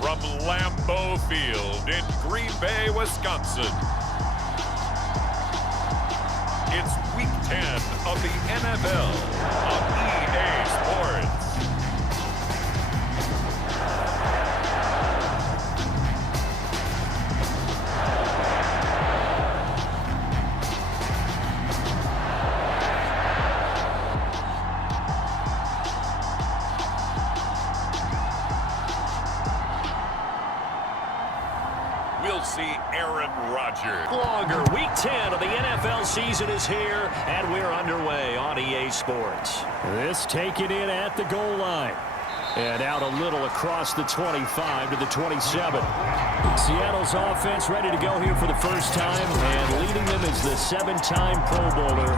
from Lambeau Field in Green Bay, Wisconsin. It's Week 10 of the NFL on EA Sports. We'll see Aaron Rodgers. Longer. Week 10 of the NFL season is here, and we're underway on EA Sports. This taken in at the goal line. And out a little across the 25 to the 27. Seattle's offense ready to go here for the first time, and leading them is the 7-time Pro Bowler.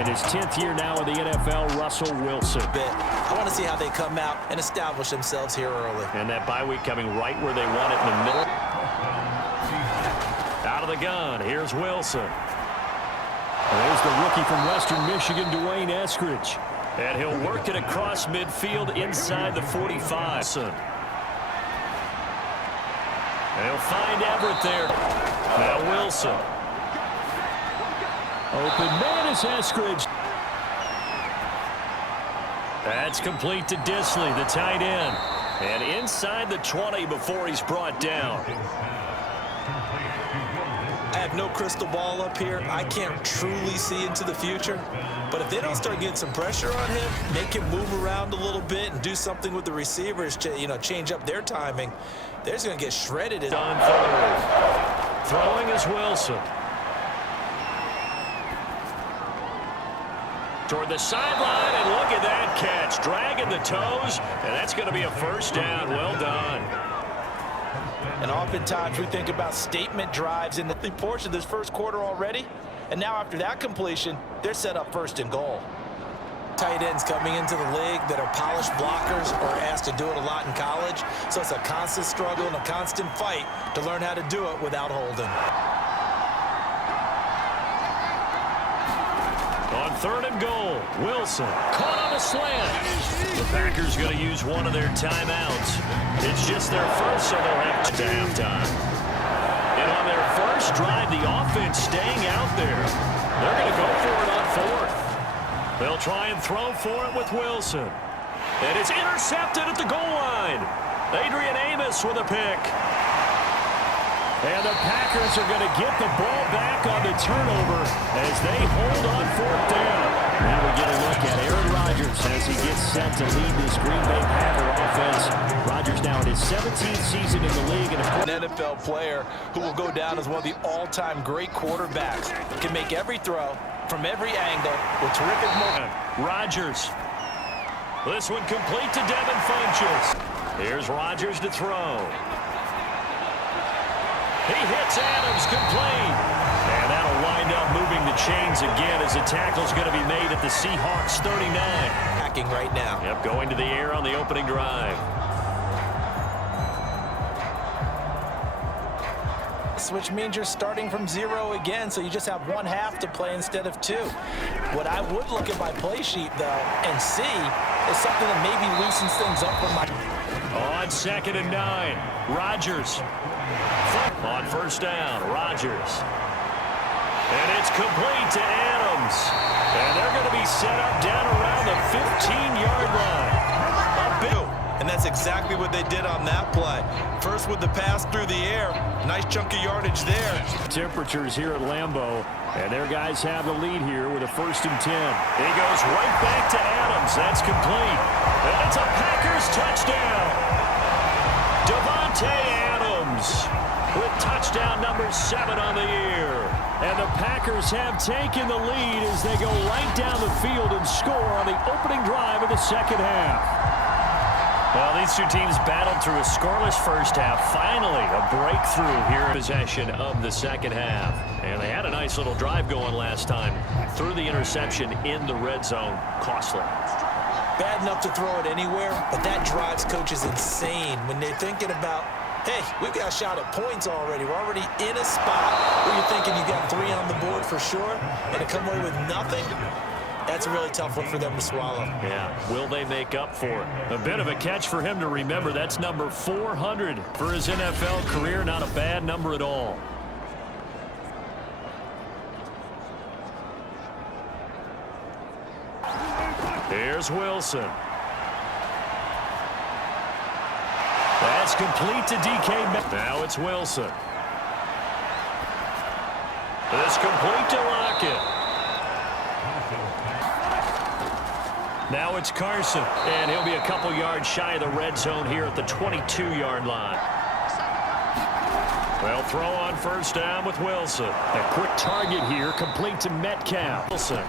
In his 10th year now in the NFL, Russell Wilson. I want to see how they come out and establish themselves here early. And that bye week coming right where they want it in the middle. Out of the gun, here's Wilson. There's the rookie from Western Michigan, Dwayne Eskridge. And he'll work it across midfield inside the 45. They'll find Everett there. Now Wilson. Open man is Eskridge. That's complete to Disley, the tight end. And inside the 20 before he's brought down. I have no crystal ball up here. I can't truly see into the future. But if they don't start getting some pressure on him, make him move around a little bit and do something with the receivers, change up their timing, they're just going to get shredded. On third. Throwing is Wilson. Toward the sideline, and look at that catch. Dragging the toes, and that's going to be a first down. Well done. And oftentimes we think about statement drives in the portion of this first quarter already. And now after that completion, they're set up first and goal. Tight ends coming into the league that are polished blockers or asked to do it a lot in college. So it's a constant struggle and a constant fight to learn how to do it without holding. On third and goal, Wilson caught on a slant. The Packers going to use one of their timeouts. It's just their first, so they'll have to halftime. And on their first drive, the offense staying out there. They're going to go for it on fourth. They'll try and throw for it with Wilson. And it's intercepted at the goal line. Adrian Amos with a pick. And the Packers are going to get the ball back on the turnover as they hold on fourth down. Now we get a look at Aaron Rodgers as he gets set to lead this Green Bay Packer offense. Rodgers now in his 17th season in the league. And an NFL player who will go down as one of the all-time great quarterbacks. Can make every throw from every angle with terrific movement. Rodgers. This one complete to Devin Funchess. Here's Rodgers to throw. He hits Adams complete. And that'll wind up moving the chains again as the tackle's going to be made at the Seahawks 39. Hacking right now. Yep, going to the air on the opening drive. Which means you're starting from zero again, so you just have one half to play instead of two. What I would look at my play sheet, though, and see is something that maybe loosens things up for my... On 2nd and 9, Rodgers. On first down, Rodgers. And it's complete to Adams. And they're going to be set up down around the 15-yard line. And that's exactly what they did on that play. First with the pass through the air. Nice chunk of yardage there. Temperatures here at Lambeau. And their guys have the lead here with a 1st and 10. He goes right back to Adams. That's complete. And it's a Packers touchdown. Devontae Adams with touchdown number 7 on the year. And the Packers have taken the lead as they go right down the field and score on the opening drive of the second half. Well, these two teams battled through a scoreless first half. Finally, a breakthrough here in possession of the second half. And they had a nice little drive going last time. Threw the interception in the red zone. Costly. Bad enough to throw it anywhere, but that drives coaches insane when they're thinking about, hey, we've got a shot at points already. We're already in a spot where you're thinking you got 3 on the board for sure, and to come away with nothing, That's a really tough one for them to swallow. Yeah, will they make up for it? A bit of a catch for him to remember. That's number 400 for his NFL career. Not a bad number at all. Here's Wilson. That's complete to DK. Now it's Wilson. It's complete to Lockett. Now it's Carson, and he'll be a couple yards shy of the red zone here at the 22-yard line. They'll throw on first down with Wilson. A quick target here, complete to Metcalf. Wilson.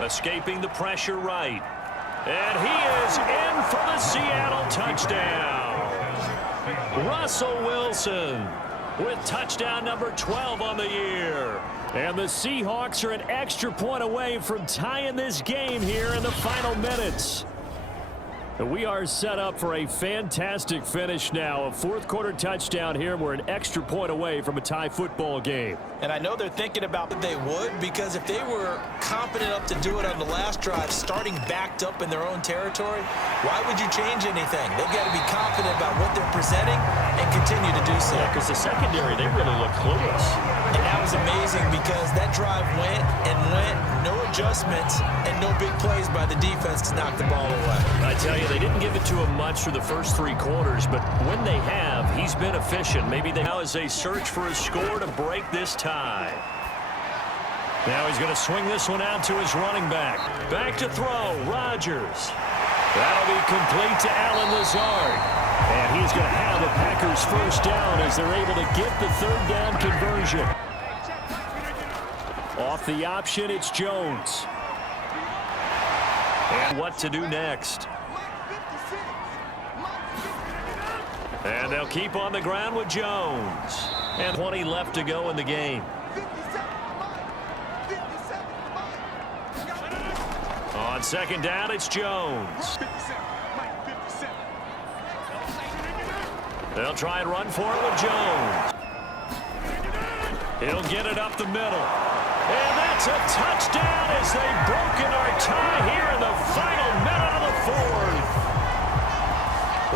Escaping the pressure right. And he is in for the Seattle touchdown. Russell Wilson with touchdown number 12 on the year. And the Seahawks are an extra point away from tying this game here in the final minutes. We are set up for a fantastic finish now. A fourth-quarter touchdown here. We're an extra point away from a tie football game. And I know they're thinking about what they would, because if they were confident enough to do it on the last drive, starting backed up in their own territory, why would you change anything? They've got to be confident about what they're presenting and continue to do so. Because the secondary, they really look clueless. And that was amazing, because that drive went and went, no adjustments, and no big plays by the defense to knock the ball away. I tell you, they didn't give it to him much through the first three quarters, but when they have, he's been efficient. Maybe now as they search for a score to break this tie. Now he's going to swing this one out to his running back. Back to throw, Rodgers. That'll be complete to Allen Lazard. And he's going to have the Packers first down as they're able to get the third down conversion. Off the option, it's Jones. And what to do next? And they'll keep on the ground with Jones. And 20 left to go in the game. On second down, it's Jones. They'll try and run for it with Jones. He'll get it up the middle. And that's a touchdown as they've broken our tie here in the final minute of the fourth.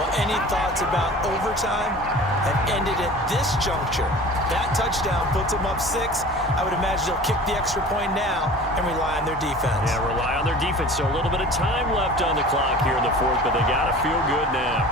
Well, any thoughts about overtime have ended at this juncture. That touchdown puts them up 6. I would imagine they'll kick the extra point now and rely on their defense. Yeah, rely on their defense. So a little bit of time left on the clock here in the fourth, but they got to feel good now.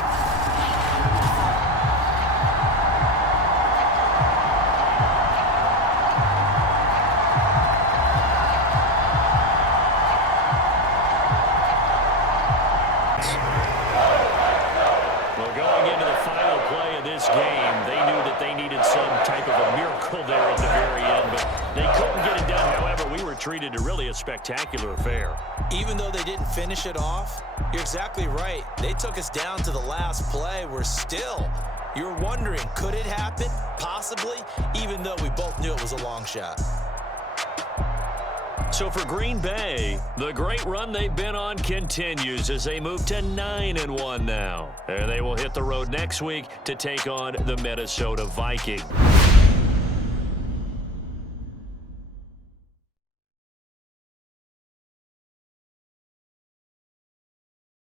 Treated a really spectacular affair. Even though they didn't finish it off, you're exactly right. They took us down to the last play. You're wondering, could it happen? Possibly, even though we both knew it was a long shot. So for Green Bay, the great run they've been on continues as they move to 9-1 now. And they will hit the road next week to take on the Minnesota Vikings.